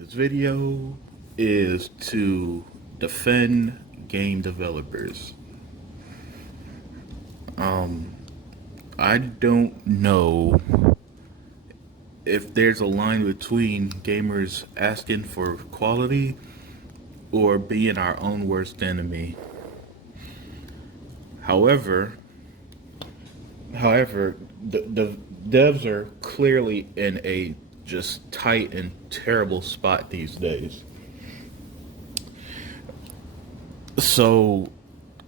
This video is to defend game developers. I don't know if there's a line between gamers asking for quality or being our own worst enemy. However, the devs are clearly in a just tight and terrible spot these days. So,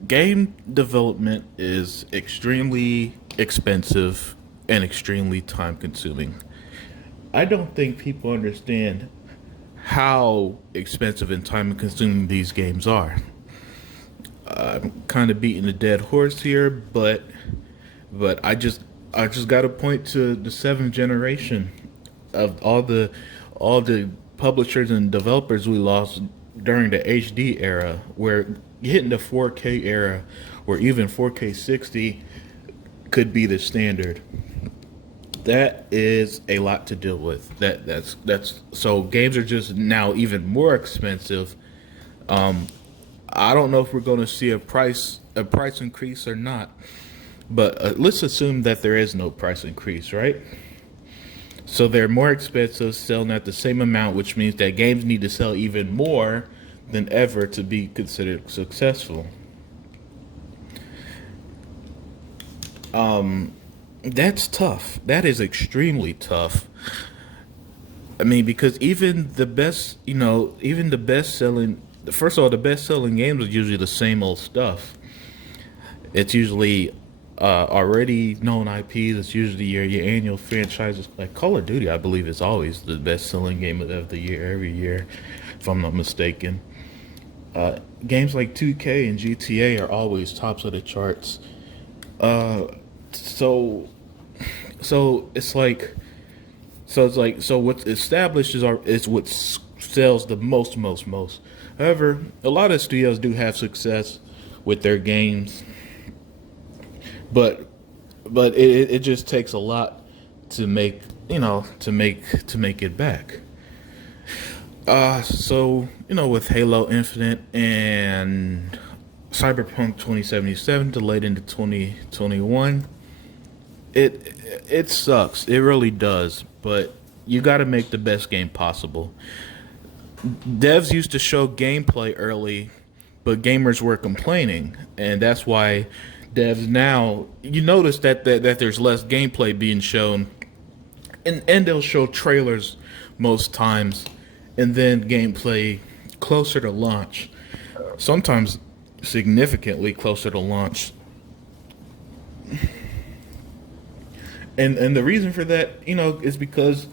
game development is extremely expensive and extremely time consuming. I don't think people understand how expensive and time consuming these games are. I'm kind of beating a dead horse here, but I just got to point to the seventh generation of all the publishers and developers we lost during the HD era, where hitting the 4K era, or even 4K 60 could be the standard. That is a lot to deal with. That's so games are just now even more expensive. I don't know if we're going to see a price increase or not, but let's assume that there is no price increase, right? So they're more expensive, selling at the same amount, which means that games need to sell even more than ever to be considered successful. That's tough. That is extremely tough. I mean, because even the best, even the best selling, first of all, the best selling games are usually the same old stuff. It's usually already known IPs. It's usually your annual franchises. Like Call of Duty, I believe, is always the best selling game of the year every year, if I'm not mistaken. Games like 2K and GTA are always tops of the charts. Uh, so so it's like what's established is what sells the most. However, a lot of studios do have success with their games, but it just takes a lot to make to make it back. So with Halo Infinite and Cyberpunk 2077 delayed into 2021, it sucks. It really does. But you got to make the best game possible. Devs used to show gameplay early, but gamers were complaining, and that's why devs now, you notice that there's less gameplay being shown, and they'll show trailers most times, and then gameplay closer to launch, sometimes significantly closer to launch. And the reason for that, is because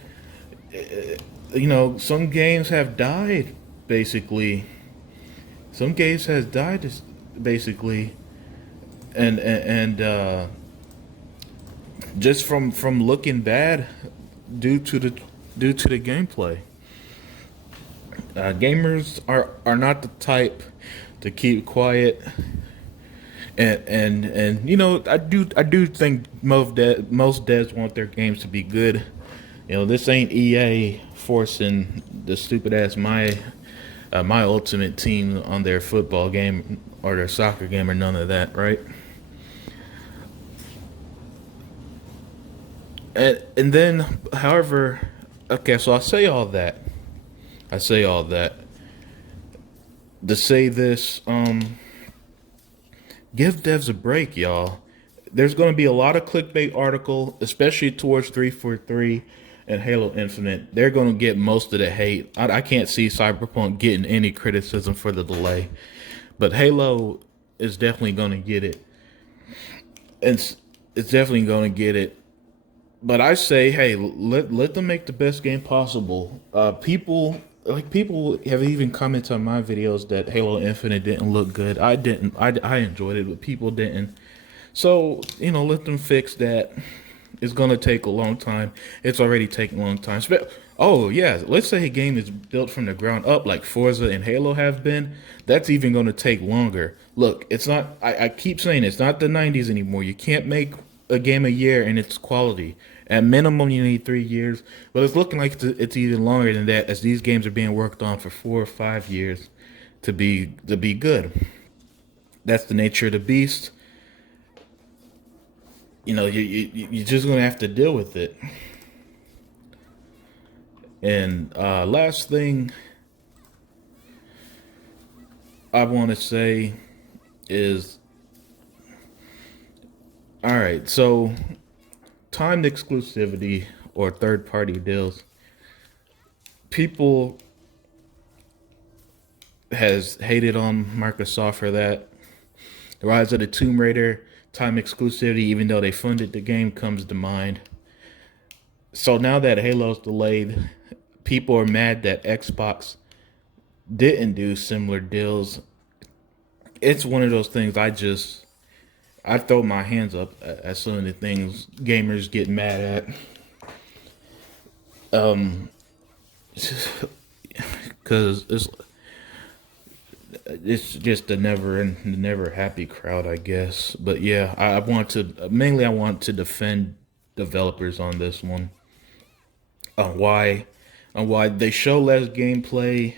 some games have died, basically. Some games has died, basically, and just from looking bad due to the gameplay. Gamers are not the type to keep quiet, and I do think most devs want their games to be good. This ain't EA forcing the stupid ass my ultimate team on their football game or their soccer game or none of that, right? And then, however, okay, so I say all that to say this. Give devs a break, y'all. There's going to be a lot of clickbait article, especially towards 343 and Halo Infinite. They're going to get most of the hate. I can't see Cyberpunk getting any criticism for the delay, but Halo is definitely going to get it. It's definitely going to get it. But I say, hey, let them make the best game possible. People have even commented on my videos that Halo Infinite didn't look good. I didn't. I enjoyed it, but people didn't. So let them fix that. It's gonna take a long time. It's already taking a long time. Oh yeah, let's say a game is built from the ground up like Forza and Halo have been. That's even gonna take longer. Look, it's not. I keep saying it's not the '90s anymore. You can't make a game a year and its quality. At minimum, you need 3 years, but it's looking like it's even longer than that, as these games are being worked on for 4 or 5 years to be good. That's the nature of the beast. You're just gonna have to deal with it. And last thing I want to say is, all right, so timed exclusivity or third party deals. People has hated on Microsoft for that. The Rise of the Tomb Raider time exclusivity, even though they funded the game, comes to mind. So now that Halo's delayed, people are mad that Xbox didn't do similar deals. It's one of those things I throw my hands up at some of the things gamers get mad at. Because it's just a never happy crowd, I guess. But yeah, I want to defend developers on this one. Why they show less gameplay.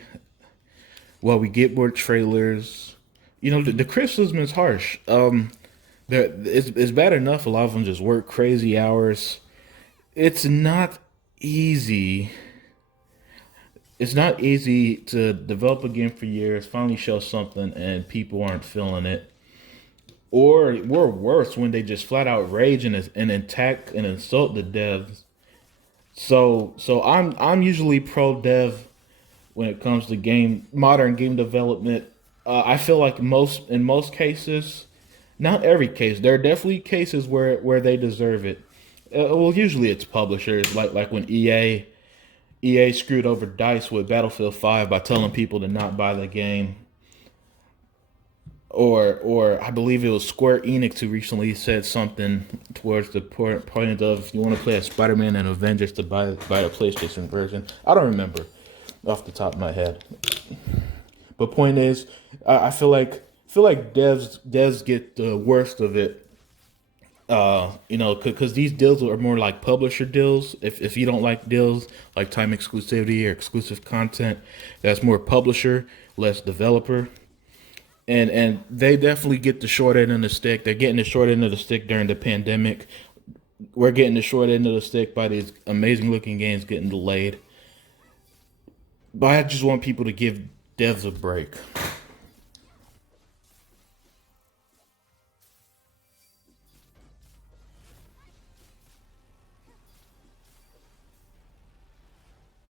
Well, we get more trailers. The criticism is harsh. It's bad enough a lot of them just work crazy hours. It's not easy. It's not easy to develop a game for years, finally show something, and people aren't feeling it. Or worse, when they just flat out rage and attack and insult the devs. So I'm usually pro dev when it comes to modern game development. I feel like in most cases, not every case, there are definitely cases where they deserve it. Well, usually it's publishers, like when EA screwed over Dice with Battlefield 5 by telling people to not buy the game. Or I believe it was Square Enix who recently said something towards the point of, you want to play as Spider-Man and Avengers to buy the PlayStation version. I don't remember off the top of my head. But point is, I feel like devs get the worst of it. Because these deals are more like publisher deals. If you don't like deals like time exclusivity or exclusive content, that's more publisher, less developer. And they definitely get the short end of the stick. They're getting the short end of the stick during the pandemic. We're getting the short end of the stick by these amazing looking games getting delayed. But I just want people to give devs a break.